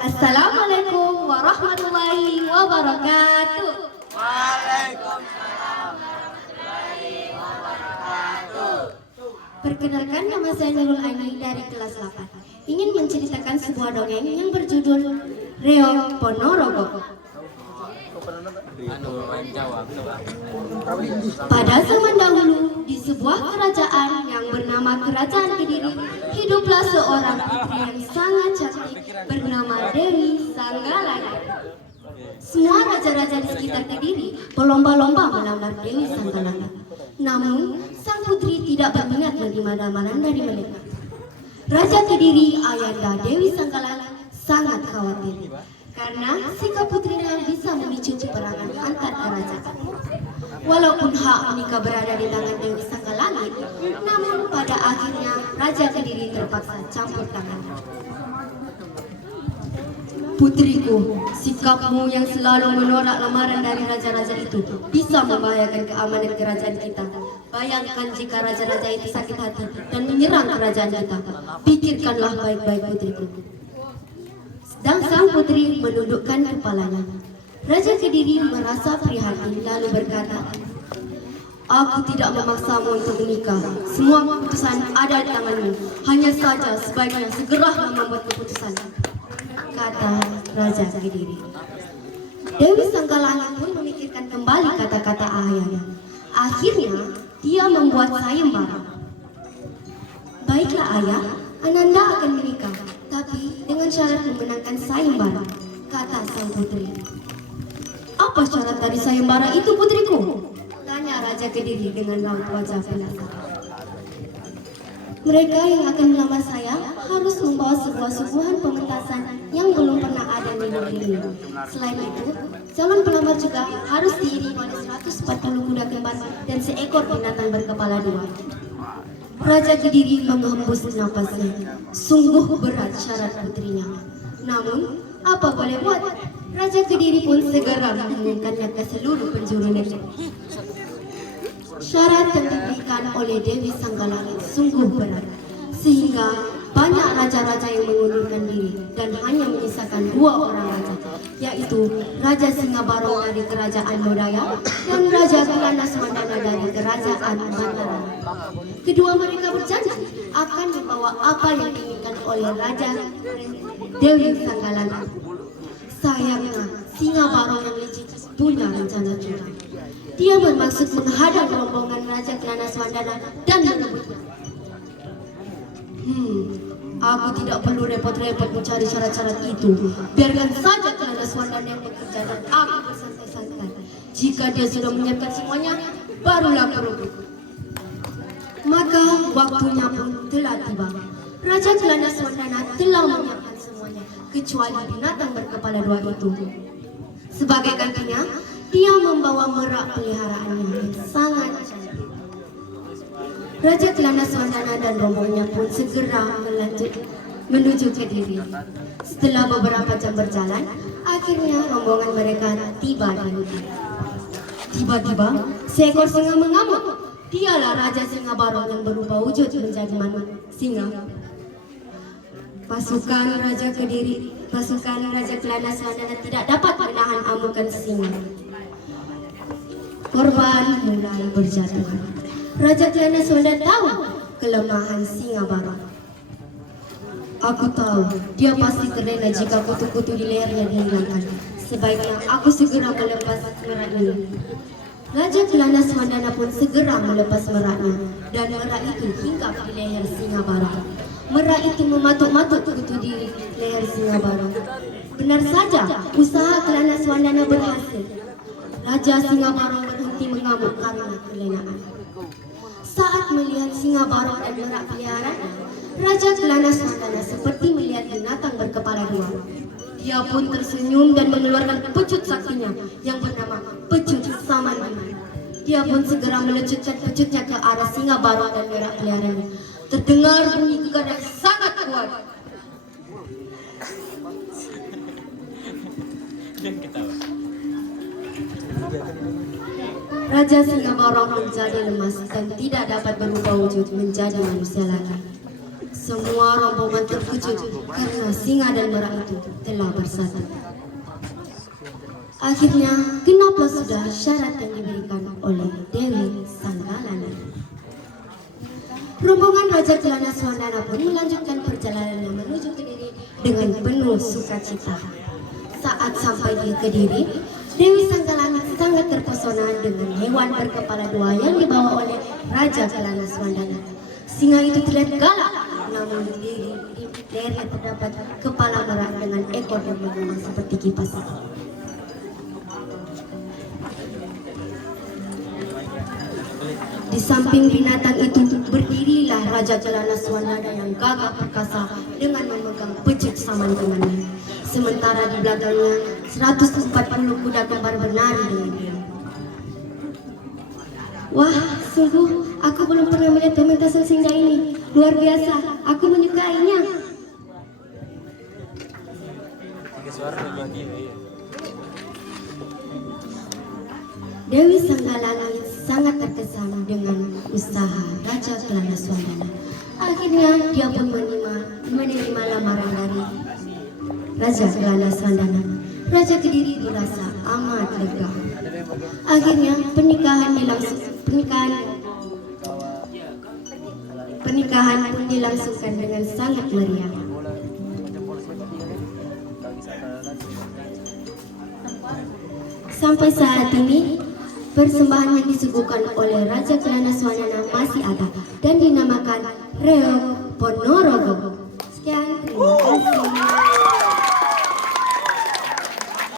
Assalamualaikum warahmatullahi wabarakatuh. Waalaikumsalam. Perkenalkan, nama saya Nurul Aini dari kelas 8. Ingin menceritakan sebuah dongeng yang berjudul Reog Ponorogo. Pada zaman dahulu, di sebuah kerajaan yang bernama Kerajaan Kediri, hiduplah seorang putri yang sangat cantik bernama Dewi Sanggalaya. Semua raja-raja di sekitar Kediri berlomba-lomba melamar Dewi Sanggalaya. Namun, sang putri tidak berminat menerima lamaran dari mereka. Raja Kediri, Ayanda Dewi Sanggalaya, sangat khawatir karena sikap putrinya bisa memicu peperangan antar kerajaan. Walaupun hak menikah berada di tangan Dewi Sanggalaya, namun pada akhirnya Raja Kediri terpaksa campur tangan. Putriku, sikapmu yang selalu menolak lamaran dari raja-raja itu bisa membahayakan keamanan kerajaan kita. Bayangkan jika raja-raja itu sakit hati dan menyerang kerajaan kita. Pikirkanlah baik-baik, putriku. Dan sang putri menundukkan kepalanya. Raja Kediri merasa prihatin lalu berkata, "Aku tidak memaksamu untuk menikah. Semua keputusan ada di tanganmu. Hanya saja sebaiknya segeralah membuat keputusan," kata Raja Kediri. Dewi Sanggalaya pun memikirkan kembali kata-kata ayahnya. Akhirnya dia membuat sayembara. "Baiklah ayah, Ananda akan menikah, tapi dengan syarat memenangkan sayembara," kata sang putri. "Apa syarat dari sayembara itu, putriku?" tanya Raja Kediri dengan raut wajah penasaran. "Mereka yang akan melamar saya harus membawa sebuah suguhan pementasan yang belum pernah ada di negeri ini. Selain itu, calon pelamar juga harus diiringi oleh 140 kuda kembar dan seekor binatang berkepala dua." Raja Kediri menghembus nafasnya. Sungguh berat syarat putrinya. Namun, apa boleh buat? Raja Kediri pun segera mengumumkannya ke seluruh penjuru negeri. Syarat yang diberikan oleh Dewi Sanggalaya sungguh berat, sehingga banyak raja-raja yang mengundurkan diri dan hanya menyisakan 2 orang raja, yaitu Raja Singabarong dari Kerajaan Lodaya dan Raja Kelanaswandana dari Kerajaan Mataram. Kedua mereka berjanji akan membawa apa yang diinginkan oleh Raja Dewi Sanggalaya. Sayangnya, Singabarong yang licik punya rencana curang. Dia bermaksud menghadang rombongan Raja Kelanaswandana dan merebutnya. Aku tidak perlu repot-repot mencari syarat-syarat itu. Biarkan saja Kelanaswandana yang bekerja dan aku bersantai-santai. Jika dia sudah menyiapkan semuanya, barulah aku rebut. Maka waktunya pun telah tiba. Raja Kelanaswandana telah menyiapkan semuanya, kecuali binatang berkepala 2 itu. Sebagai gantinya, dia membawa merak peliharaannya yang sangat cantik. Raja Kelanaswandana dan rombongnya pun segera menuju Kediri. Setelah beberapa jam berjalan, akhirnya rombongan mereka tiba di hutan. Tiba-tiba, seekor singa mengamuk. Dialah Raja Singabarong yang berubah wujud menjadi singa. Pasukan Raja Kelanaswandana tidak dapat menahan amukan singa. Korban mulai berjatuhan. Raja Kelanaswandana tahu kelemahan Singabarong. "Aku tahu dia pasti terlena jika kutu-kutu di lehernya dihilangkan. Sebaiknya aku segera melepas merak ini." Raja Kelanaswandana pun segera melepas meraknya, dan merak itu hinggap di leher Singabarong. Merak itu mematuk-matuk kutu di leher Singabarong. Benar saja, usaha Kelanaswandana berhasil. Raja Singabarong berhenti mengamuk karena kelenaan. Saat melihat Singabarong dan merak peliharaan, Raja Kelanaswandana seperti melihat binatang berkepala 2. Dia pun tersenyum dan mengeluarkan pecut saktinya yang bernama Pecut Samandiri. Dia pun segera melecutkan pecutnya ke arah Singabarong dan merak peliharaannya. Terdengar bunyi gegar yang sangat kuat. Raja Singabarong menjadi lemas dan tidak dapat berubah wujud menjadi manusia lagi. Semua rombongan terkejut karena singa dan merah itu telah bersatu. Akhirnya, genaplah sudah syarat yang diberikan oleh Dewi Sanggalana. Rombongan Raja Kelana Swandana pun melanjutkan perjalanannya menuju Kediri dengan penuh sukacita. Saat sampai di Kediri, Dewi Sanggalana sangat terpesona dengan hewan berkepala dua yang dibawa oleh Raja Kelana Swandana. Singa itu terlihat galak, namun di lehernya terdapat kepala merah dengan ekor yang memang seperti kipas. Di samping binatang itu berdirilah Raja Kelana Swandana yang gagah perkasa dengan memegang pecuk saman tangannya. Sementara di belakangnya 140 kuda kembar bernari dengan dia. Wah, sungguh aku belum pernah melihat pementasan seindah ini. Luar biasa, aku menyukainya. Dewi Sanggalana sangat terkesan dengan usaha Raja Kelana Swandana. Akhirnya dia pun menerima lamaran dari Raja Kelana Swandana. Raja Kediri merasa amat lega. Akhirnya pernikahan pun dilangsungkan dengan sangat meriah. Sampai saat ini, persembahan yang disuguhkan oleh Raja Kelana Swandana masih ada dan dinamakan Reog Ponorogo. Sekian, terima kasih.